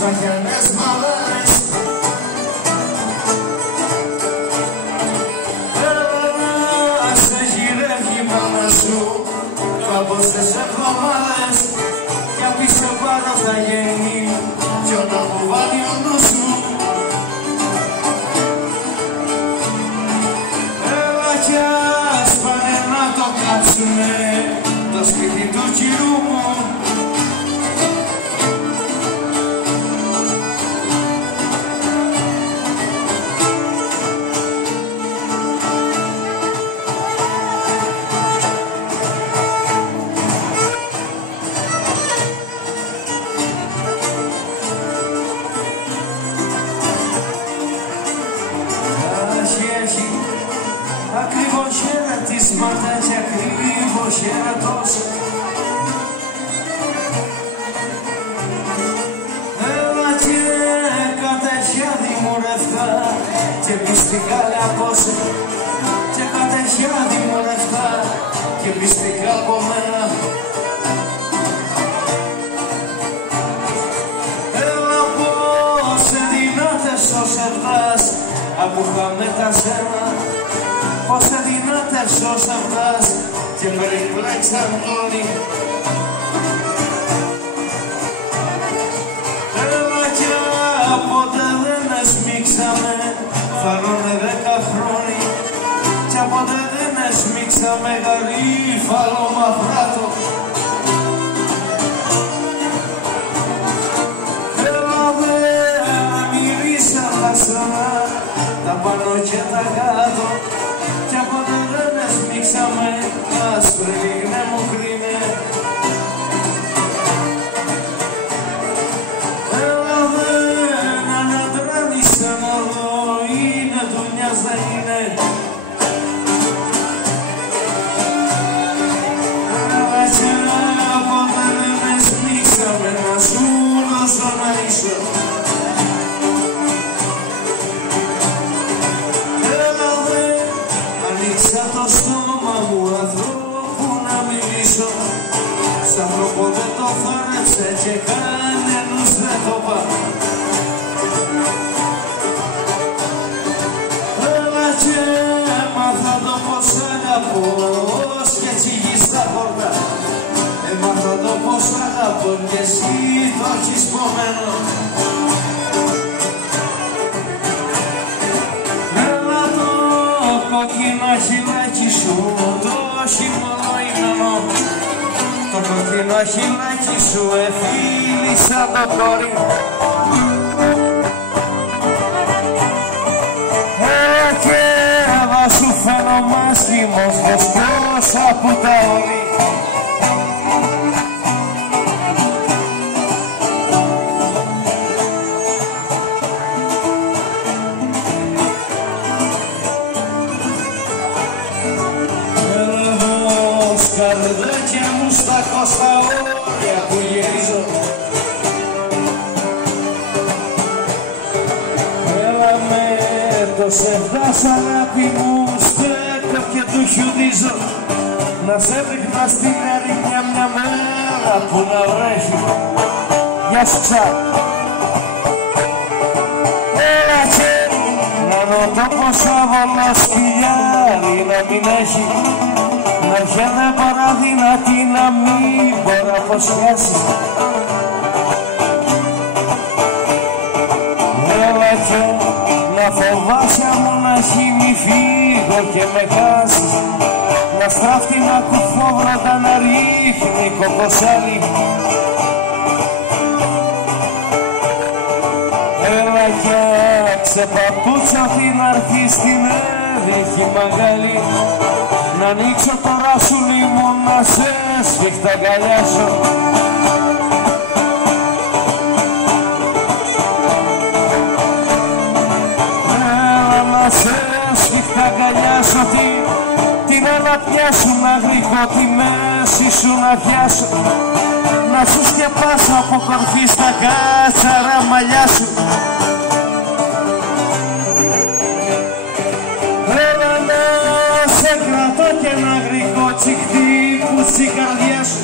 βαγιανές μαλάρες. Έλα σε γυρεύει η μάνα σου κάμποσες εβδομάδες κι απ' πίσω πάνω θα γίνει κι όταν μου βάλει ο νους μου. Έλα κι ας πάνε να το κάψουνε το σπίτι του κυρού μου. Ακριβώς χαιρετίσματα και ακριβώς χαιρετός. Έλα και κατεχιάδι μου ρευτά και πιστικά λαπώσε και κατεχιάδι μου ρευτά και πιστικά από μένα. Έλα πως εδυνάτες ως εβδάς απουχαμε τα σένα. Πως εδυνάτες ως αυτάς και περιπλέξαν όλοι. Έλα κι απότε δεν εσμίξαμε φάνουνε 10 χρόνια κι απότε δεν εσμίξαμε γαρίφαλο μαυράτο. Έλα δε να μυρίσαν τα στενά τα πάνω και τα κάτω κι απότε δεν εσμίξαμε άσπρη λιγνέ μου κρίνε. Έλα δε να ανατράνησαν εδώ είναι δουλειάς δεν είναι. Έλα και απότε δεν εσμίξαμε να σου δώσω να ίσω. Ανοίξα το στόμα μου ανθρώπου να μιλήσω. Σ' άνθρωπο δεν το φάρεψε και κανένας δεν το πά. Έλα και έμαθα το πως αγαπώ και τσιγεί στα πόρτα. Έμαθα το πως αγαπώ και εσύ το έχεις πωμένο. Κόκκινο χυλάκι σου το χειμωνοϊνό. Το κόκκινο χυλάκι σου εφίλησα το κόρι. Έλα και θα σου φαίνω μάσχημος δεστός από τα όλη. Καρδάκια μου στα κόστα όρια που γυρίζω. Έλα με το σεβδάς αγάπη μου στέκω και του χιουδίζω. Να σε ρίχνα στην ερημιά μια μέρα που να βρέχει. Γεια σου ξα. Έλα και να νο το πως άβολα σκυλιάρι να μην έχει. Να έρχεται παραδυνατή να μην μπορώ να αποσχέσει. Έλα και να φοβάσαι μου να έχει μη φύγω και με χάσει. Να στράφτει να κουφόβρωτα να ρίχνει κοκοσάλι. Έλα και ξεπαπούτσα την αρχή στην έδειχη μεγάλη. Να ανοίξω τώρα σου λίμον να σε σφιχτά αγκαλιάσω. Έλα να σε σφιχτά αγκαλιάσω την αναπιά σου να γλυκώ τη μέση σου να πιάσω. Να σου σκεπάσω από κορφή στα κάτσαρα μαλλιά σου. Και ένα γρήγο τσιχτή που στην καρδιά σου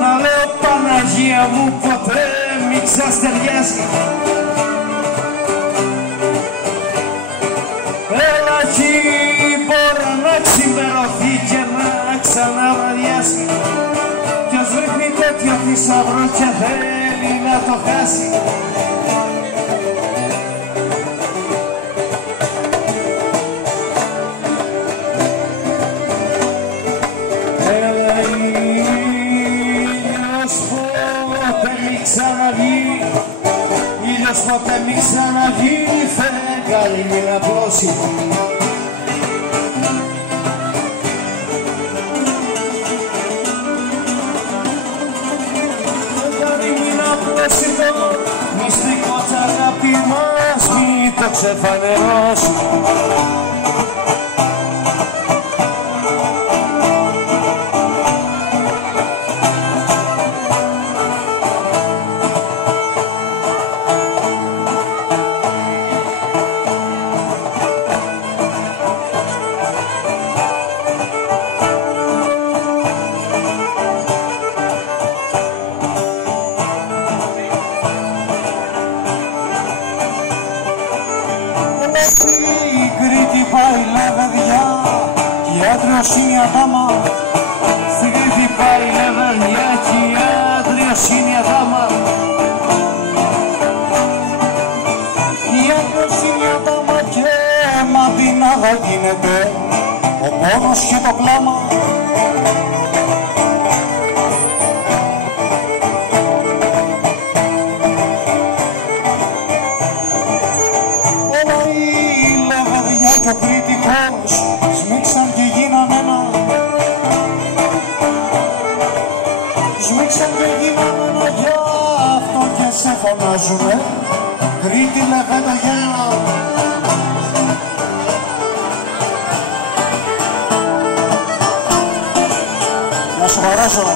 να λέω Παναγία μου ποτέ μη μην ξαστεριάζει. Έλα εκεί μπορεί να ξημερωθεί και να ξαναβραδιάσει. Ποιος ρίχνει τέτοιο θησαυρό και θέλει να το χάσει. Ήλιος ποτέ μη ξαναγίνει, φεγγάρι μην απλώσει. Φεγγάρι μην απλώσει το μυστικό της αγάπη μας, μη το ξεφανερώσει. Η Κρήτη πάει λεβεδιά, η Άντριος είναι η Αδάμα. Στην Κρήτη πάει λεβεδιά και η Άντριος είναι η Αδάμα. Η Άντριος είναι η Αδάμα και μαντινάδα γίνεται ο πόνος και το κλάμα. Και ο κριτικός σμίξαν και γίναν ένα. Σμίξαν και γίναν ένα, γι' αυτό και σε φωνάζουνε Κρήτη λεβεδογένα. Να σου χαράσω.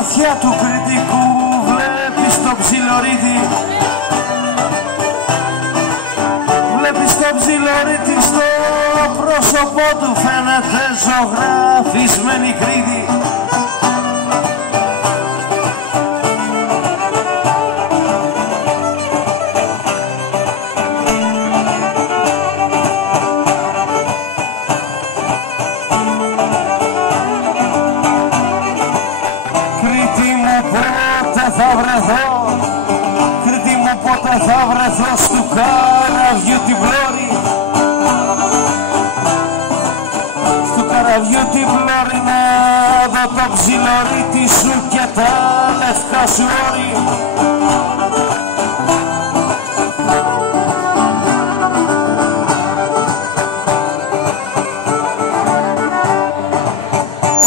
Βαθιά του κριτικού βλέπεις το ψιλορίτη. Βλέπεις το ψιλορίτη, στο πρόσωπό του φαίνεται ζωγραφισμένη Κρήτη. Θα βρεθώ, Κρήτη μου πότε θα βρεθώ στου καραβιού την πλώρη. Στου καραβιού την πλώρη να δω το ψιλορίτη σου και τα λευκά σου όρη.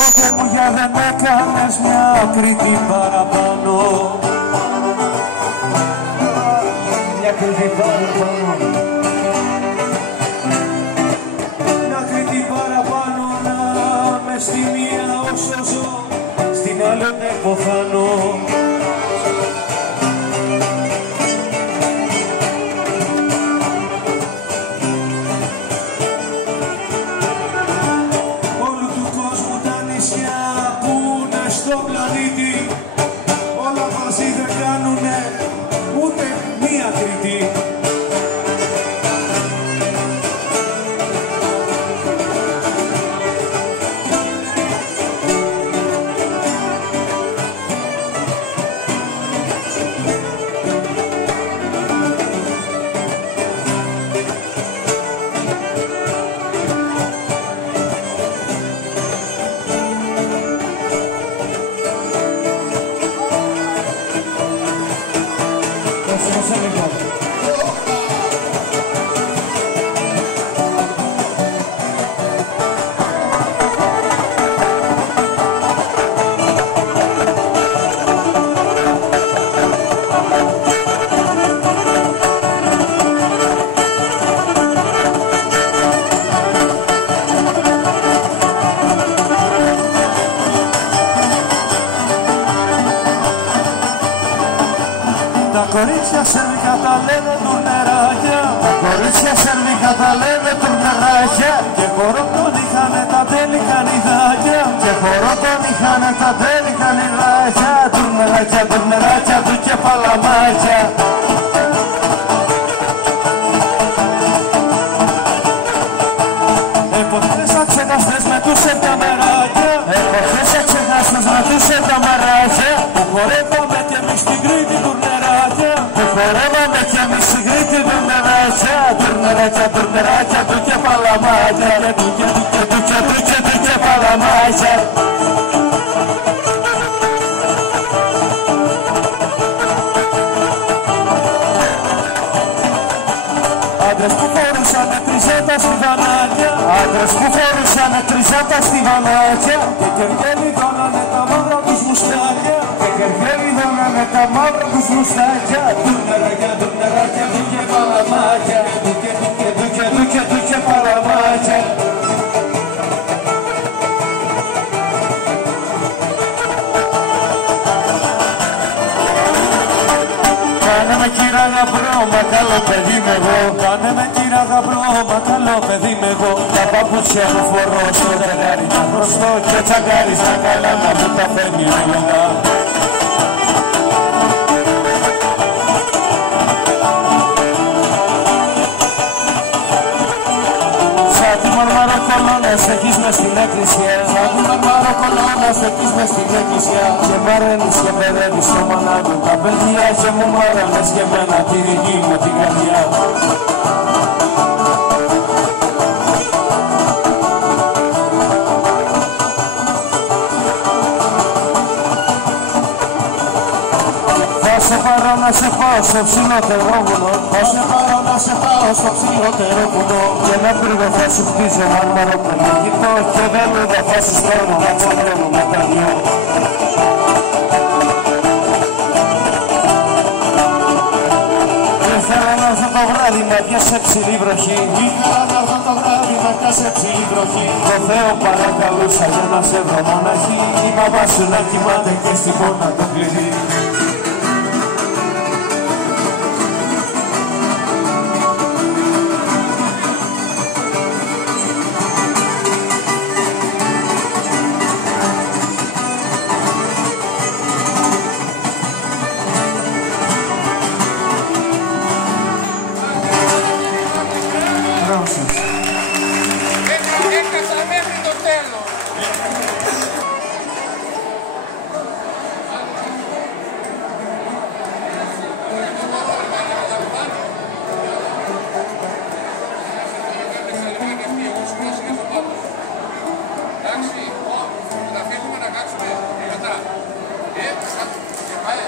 Ότε μου για δεν έκανες μια Κρήτη παραπάνω. Μια Κρήτη παραπάνω. Μια Κρήτη παραπάνω, να με στη μία όσο ζω, στην άλλη δεν υποθάνω. Όλου του κόσμου τα νησιά που είναι στο πλανήτη, όλα μαζί δεν κάνουνε ούτε μία Κρήτη. κορίτσια σερβικά τα λένε τουρνεράκια. Κορίτσια σερβικά τα λένε τουρνεράκια. Και χορό τον είχανε τα τέλικα νηδάκια. Και χορό τον είχανε τα τέλικα νηδάκια. Τουρνεράκια, τουρνεράκια του και παλαμάκια. Εποχές αξεχαστές με τους επταμεράκια. Εποχές αξεχαστές με τους επταμεράκια. Που χορεύαμε κι εμείς στην Κρήτη τουρνεράκια. Που χορεύαμε κι εμείς στην Κρήτη τουρνεράκια. Τουρνεράκια, τουρνεράκια του και παλαμάκια. Του και παλαμάκια. Άντρες που φορούσανε τριζέτα στη βανάκια. Άντρες που φορούσανε τριζέτα στη βανάκια. Και κερκέλιδώνανε τα μαύρα τους μουστάκια. Και κερκέλιδώνανε τα μαύρα τους μουστάκια. Τουρνεράκια, τουρνεράκια, του και παλαμάκια. Του και παλαμάκια. Κάνε με κύρα γαμπρό, μα καλό παιδί με εγώ. Κάνε με κύρα γαμπρό, μα καλό παιδί με εγώ. Τα παπούτσια μου φορώ στο δεκάρι να χρωστώ. Και τσαγκάρι στα καλά να μου τα φέρνει όλα. Σαν τη μαρμάρο κολόνας έχεις μες στην εκκλησία. Σαν τη μαρμάρο κολόνας έχεις μες στην εκκλησία. Και μαραίνεις και περαίνεις στο μανάδι. Τα παιδιά και μου μάρανες και μένα τη δική μου την καρδιά. Θα σε πάρω να σε πάω στο ψηλότερο βουνό. Θα σε πάρω να σε πάω στο ψηλότερο βουνό. Και ένα πύργο θα σου χτίζω μάρμαρο κολεγητό. Και βέλουδα θα σου στέλνω να τσαλώνω με τα δυο. Ήθελα να έρθω το βράδυ να πιάσε ψηλή βροχή. Ήθελα να έρθω το βράδυ να πιάσε ψηλή βροχή. Το Θεό παρακαλούσα για να σε βρω μοναχή. Η μπαμπά σου να κοιμάται και στην πόρτα το κλειδί. Έκασα μέχρι το τέλος. Εντάξει, θα φύγουμε να κάτσουμε μετά. Και πάει.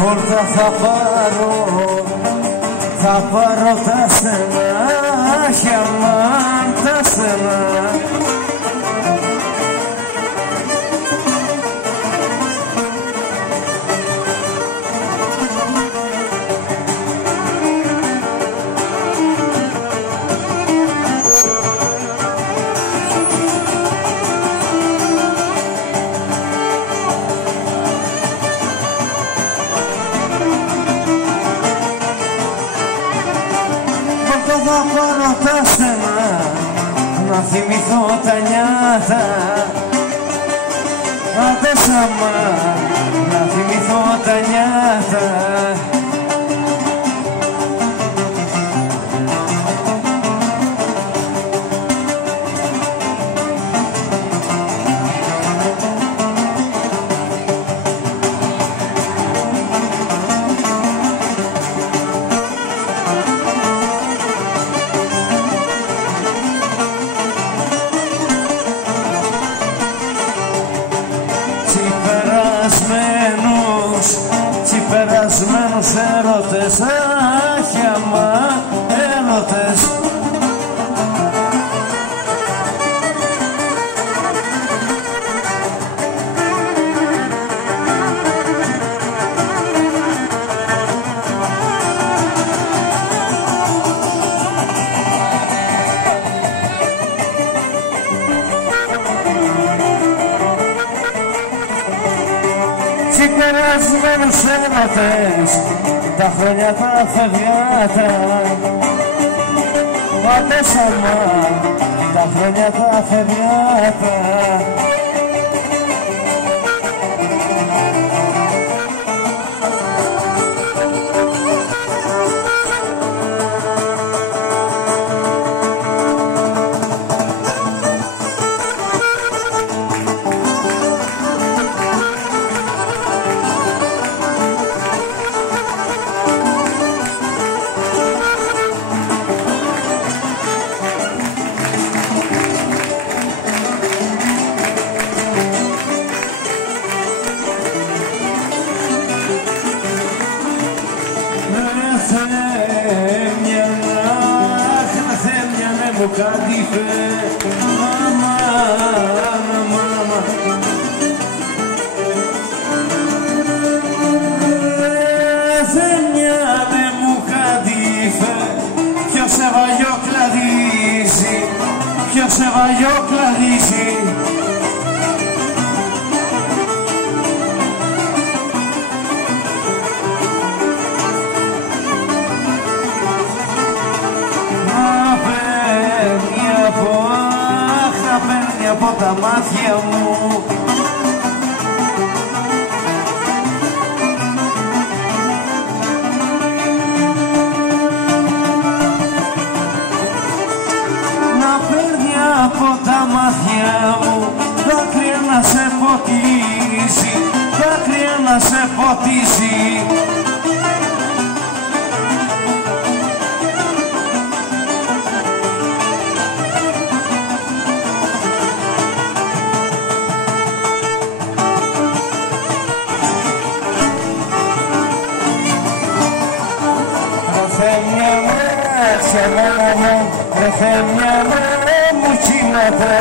βόλτα θα πάρω τα στενάχια μαν τα στενά. Θα πάρω τα στενά, να θυμηθώ τα νιάτα. Άντε σαμά, να θυμηθώ τα νιάτα. Περασμένους έρωτες, αχ, αμά, έρωτες. Περασμένους έρωτες, τα χρόνια τα φευγιάτα. Άντε σαμά, τα χρόνια τα φευγιάτα. Καντήφε, μάμα, μάμα. Θέμιανε μου καντήφε, ποιο σε βαγιό κλαδίζει, ποιο σε βαγιό κλαδίζει. Παίρνει από τα μάτια μου. Να παίρνει από τα μάτια μου, δάκρυα να σε ποτίζει, δάκρυα να σε ποτίζει. Σε μένα μου, ρε θέμια μου κοίματε.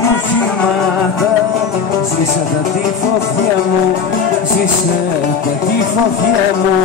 Μου κοίματε, ζήσε τη φωτιά μου, ζήσε τη φωτιά μου.